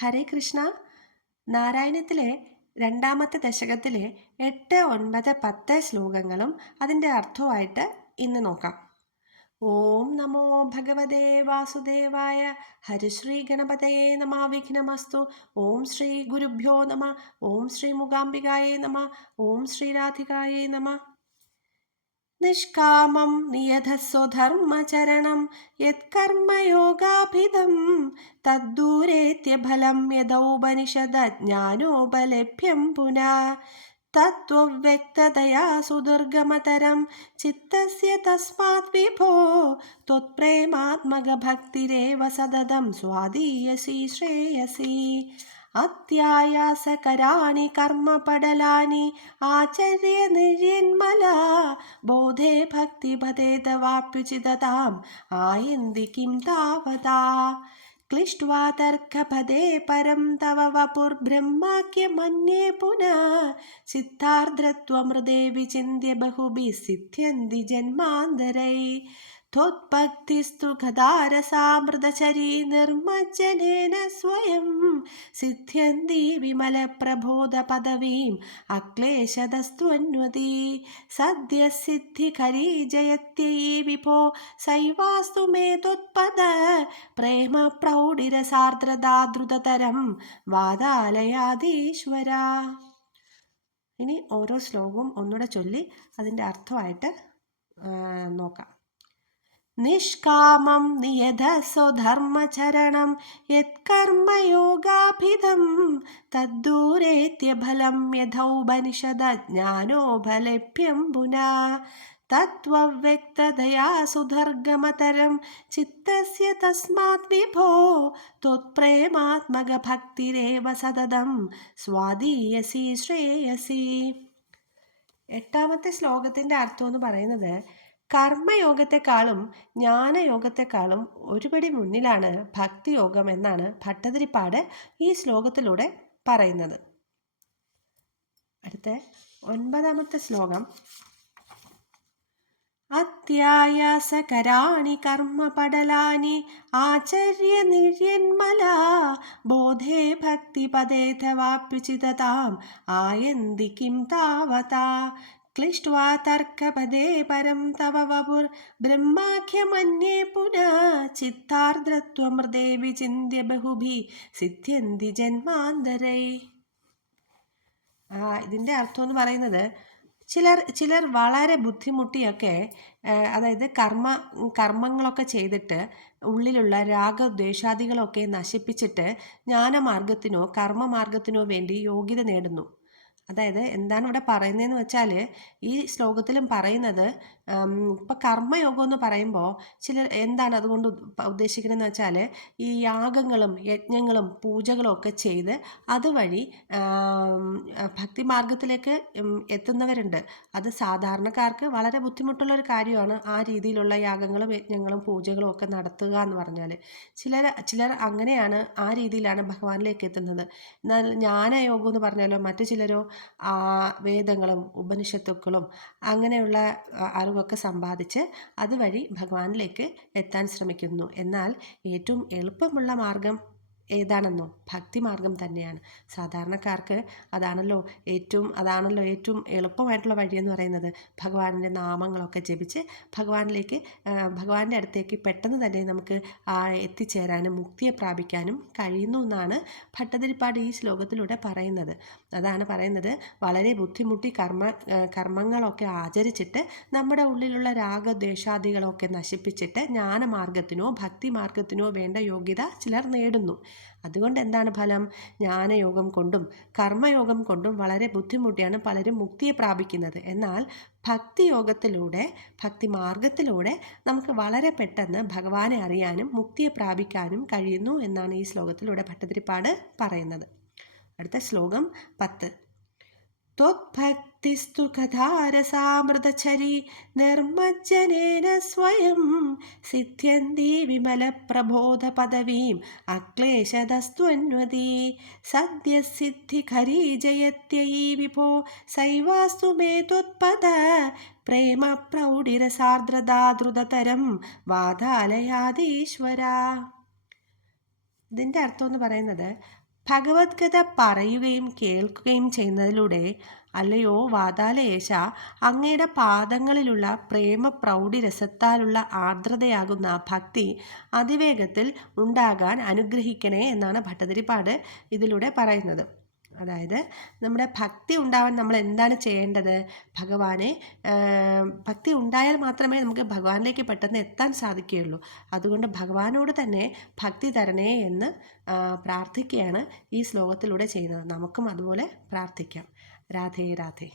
ഹരേ കൃഷ്ണ. നാരായണത്തിലെ രണ്ടാമത്തെ ദശകത്തിലെ 8, 9, 10 ശ്ലോകങ്ങളും അതിൻ്റെ അർത്ഥവുമായിട്ട് ഇന്ന് നോക്കാം. ഓം നമോ ഭഗവതേ വാസുദേവായ. ഹരിശ്രീ ഗണപതയേ നമ. വിഘ്നമസ്തു. ഓം ശ്രീ ഗുരുഭ്യോ നമ. ഓം ശ്രീ മൂകാംബികായേ നമ. ഓം ശ്രീ രാധികായേ നമ. നിഷ്കാമം നിയതസ്വധർമ്മചരണം യത്കർമ്മയോഗാഭിധം തദ്ദൂരേത്യഫലം യദൗപനിഷദജ്ഞാനോപലഭ്യം പുനഃ തത്വവ്യക്തതയാ സുദുർഗമതരം ചിത്തസ്യ തസ്മാത് വിഭോ ത്വത്പ്രേമാത്മകഭക്തിരേവ സതതം സ്വാദീയസി ശ്രേയസി. അത്യായാസകരാണി കർമ്മപടലാനി ആചര്യ നിർയന്മല ബോധേ ഭക്തിപദേതവാപ്യുചിതതാം ആയന്തി കിം താവതാ. ക്ലിഷ്ട്വാ തർക്കപദേ പരം തവ വപുർബ്രഹ്മാഖ്യമന്യേ പുനഃ സിദ്ധാർദ്രത്വമൃതേ വിചിന്യ ബഹുഭിः സിദ്ധ്യന്തി ജന്മാന്തരൈ. ത്വത്ഭക്തിസ്തു ഖദാരസാമൃതചരീ നിർമ്മജ്ജനേന സ്വയം സിദ്ധ്യന്തി വിമലപ്രബോധപദവീം അക്ലേശതസ്ത്വന്വതി. സദ്യസിദ്ധികരീ ജയത്യൈ വിഭോ സൈവാസ്തു മേ ത്വത്പദ പ്രേമ പ്രൗഢിരസാർദ്രതാദ്രുതതരം വാതാലയാധീശ്വര. ഇനി ഓരോ ശ്ലോകവും ഒന്നുകൂടെ ചൊല്ലി അതിൻ്റെ അർത്ഥമായിട്ട് നോക്കാം. നിഷ്കാമം നിയതസ്വധർമ്മചരണം യത്കർമ്മയോഗാഭിധം തദ്ദൂരേത്യഫലം യഥൗപനിഷദജ്ഞാനോപലഭ്യം പുനഃ തത്വവ്യക്തതയാ സുദർഗമതരം ചിത്തസ്യ തസ്മാത് വിഭോ ത്വത്പ്രേമാത്മകഭക്തിരേവ സതതം സ്വാദീയസി ശ്രേയസി. 8ാമത്തെ ശ്ലോകത്തിൻ്റെ അർത്ഥം എന്ന് പറയുന്നത് കർമ്മയോഗത്തെക്കാളും ജ്ഞാനയോഗത്തെക്കാളും ഒരുപടി മുന്നിലാണ് ഭക്തിയോഗം എന്നാണ് ഭട്ടതിരിപ്പാട് ഈ ശ്ലോകത്തിലൂടെ പറയുന്നത്. അടുത്ത 9ാമത്തെ ശ്ലോകം. അത്യായാസകരാണി കർമ്മപടലാനി ആചര്യ നിർയന്മല ബോധേ ഭക്തിപദേതവാപ്യുചിതതാം ആയന്തി കിം താവതാ. ക്ലിഷ്ട്വാ തർക്കപദേ പരം തവ വപുർബ്രഹ്മാഖ്യമന്യേ പുനഃ ചിത്താർദ്രത്വമൃതേ വിചിന്യ ബഹുഭിः സിദ്ധ്യന്തി ജന്മാന്തരൈ. ഇതിൻ്റെ അർത്ഥം എന്ന് പറയുന്നത് ചിലർ വളരെ ബുദ്ധിമുട്ടിയൊക്കെ അതായത് കർമ്മങ്ങളൊക്കെ ചെയ്തിട്ട് ഉള്ളിലുള്ള രാഗദ്വേഷാദികളൊക്കെ നശിപ്പിച്ചിട്ട് ജ്ഞാനമാർഗത്തിനോ കർമ്മമാർഗത്തിനോ വേണ്ടി യോഗ്യത നേടുന്നു. അതായത് എന്താണ് ഇവിടെ പറയുന്നതെന്ന് വെച്ചാൽ ഈ ശ്ലോകത്തിലും പറയുന്നത് ഇപ്പം കർമ്മയോഗം എന്ന് പറയുമ്പോൾ ചിലർ എന്താണ് അതുകൊണ്ട് ഉദ്ദേശിക്കുന്നതെന്ന് വെച്ചാൽ ഈ യാഗങ്ങളും യജ്ഞങ്ങളും പൂജകളും ഒക്കെ ചെയ്ത് അതുവഴി ഭക്തിമാർഗത്തിലേക്ക് എത്തുന്നവരുണ്ട്. അത് സാധാരണക്കാർക്ക് വളരെ ബുദ്ധിമുട്ടുള്ളൊരു കാര്യമാണ് ആ രീതിയിലുള്ള യാഗങ്ങളും യജ്ഞങ്ങളും പൂജകളും ഒക്കെ നടത്തുക എന്ന് പറഞ്ഞാൽ. ചിലർ അങ്ങനെയാണ്, ആ രീതിയിലാണ് ഭഗവാനിലേക്ക് എത്തുന്നത്. എന്നാൽ ജ്ഞാനയോഗം എന്ന് പറഞ്ഞാലോ മറ്റു ചിലരോ വേദങ്ങളും ഉപനിഷത്തുക്കളും അങ്ങനെയുള്ള അറിവൊക്കെ സമ്പാദിച്ച് അതുവഴി ഭഗവാനിലേക്ക് എത്താൻ ശ്രമിക്കുന്നു. എന്നാൽ ഏറ്റവും എളുപ്പമുള്ള മാർഗം ഏതാണെന്നോ? ഭക്തിമാർഗം തന്നെയാണ്. സാധാരണക്കാർക്ക് അതാണല്ലോ ഏറ്റവും എളുപ്പമായിട്ടുള്ള വഴിയെന്ന് പറയുന്നത്. ഭഗവാന്റെ നാമങ്ങളൊക്കെ ജപിച്ച് ഭഗവാന്റെ അടുത്തേക്ക് പെട്ടെന്ന് തന്നെ നമുക്ക് എത്തിച്ചേരാനും മുക്തിയെ പ്രാപിക്കാനും കഴിയുന്നു എന്നാണ് ഭട്ടതിരിപ്പാട് ഈ ശ്ലോകത്തിലൂടെ പറയുന്നത്. അതാണ് പറയുന്നത്, വളരെ ബുദ്ധിമുട്ടി കർമ്മങ്ങളൊക്കെ ആചരിച്ചിട്ട് നമ്മുടെ ഉള്ളിലുള്ള രാഗദ്വേഷാദികളൊക്കെ നശിപ്പിച്ചിട്ട് ജ്ഞാനമാർഗത്തിനോ ഭക്തിമാർഗത്തിനോ വേണ്ട യോഗ്യത ചിലർ നേടുന്നു. അതുകൊണ്ട് എന്താണ് ഫലം? ജ്ഞാനയോഗം കൊണ്ടും കർമ്മയോഗം കൊണ്ടും വളരെ ബുദ്ധിമുട്ടിയാണ് പലരും മുക്തിയെ പ്രാപിക്കുന്നത്. എന്നാൽ ഭക്തിമാർഗത്തിലൂടെ നമുക്ക് വളരെ പെട്ടെന്ന് ഭഗവാനെ അറിയാനും മുക്തിയെ പ്രാപിക്കാനും കഴിയുന്നു എന്നാണ് ഈ ശ്ലോകത്തിലൂടെ ഭട്ടതിരിപ്പാട് പറയുന്നത്. അടുത്ത ശ്ലോകം 10. ത്വത്ഭക്തിസ്തു കഥാരസാമൃതചരീ നിർമ്മജ്ജനേന സ്വയം സിദ്ധ്യന്തി വിമലപ്രബോധപദവീം അക്ലേശതസ്ത്വന്വതി. സദ്യസിദ്ധികരീ ജയത്യൈ വിഭോ സൈവാസ്തു മേ ത്വത്പദ പ്രേമ പ്രൗഢിരസാർദ്രതാദ്രുതതരം വാതാലയാധീശ്വര. ഇതിൻ്റെ അർത്ഥം എന്ന് പറയുന്നത് ഭഗവത്ഗീത പറയുകയും കേൾക്കുകയും ചെയ്യുന്നതിലൂടെ അല്ലയോ വാതാലയേശ, അങ്ങയുടെ പാദങ്ങളിലുള്ള പ്രേമ പ്രൗഢി രസത്താലുള്ള ആർദ്രതയാകുന്ന ഭക്തി അതിവേഗത്തിൽ ഉണ്ടാകാൻ അനുഗ്രഹിക്കണേ എന്നാണ് ഭട്ടതിരിപ്പാട് ഇതിലൂടെ പറയുന്നത്. അതായത് നമ്മുടെ ഭക്തി ഉണ്ടാവാൻ നമ്മൾ എന്താണ് ചെയ്യേണ്ടത്? ഭഗവാനെ ഭക്തി ഉണ്ടായാൽ മാത്രമേ നമുക്ക് ഭഗവാനിലേക്ക് പെട്ടെന്ന് എത്താൻ സാധിക്കുകയുള്ളൂ. അതുകൊണ്ട് ഭഗവാനോട് തന്നെ ഭക്തി തരണേ എന്ന് പ്രാർത്ഥിക്കുകയാണ് ഈ ശ്ലോകത്തിലൂടെ ചെയ്യുന്നത്. നമുക്കും അതുപോലെ പ്രാർത്ഥിക്കാം. രാധേ രാധേ.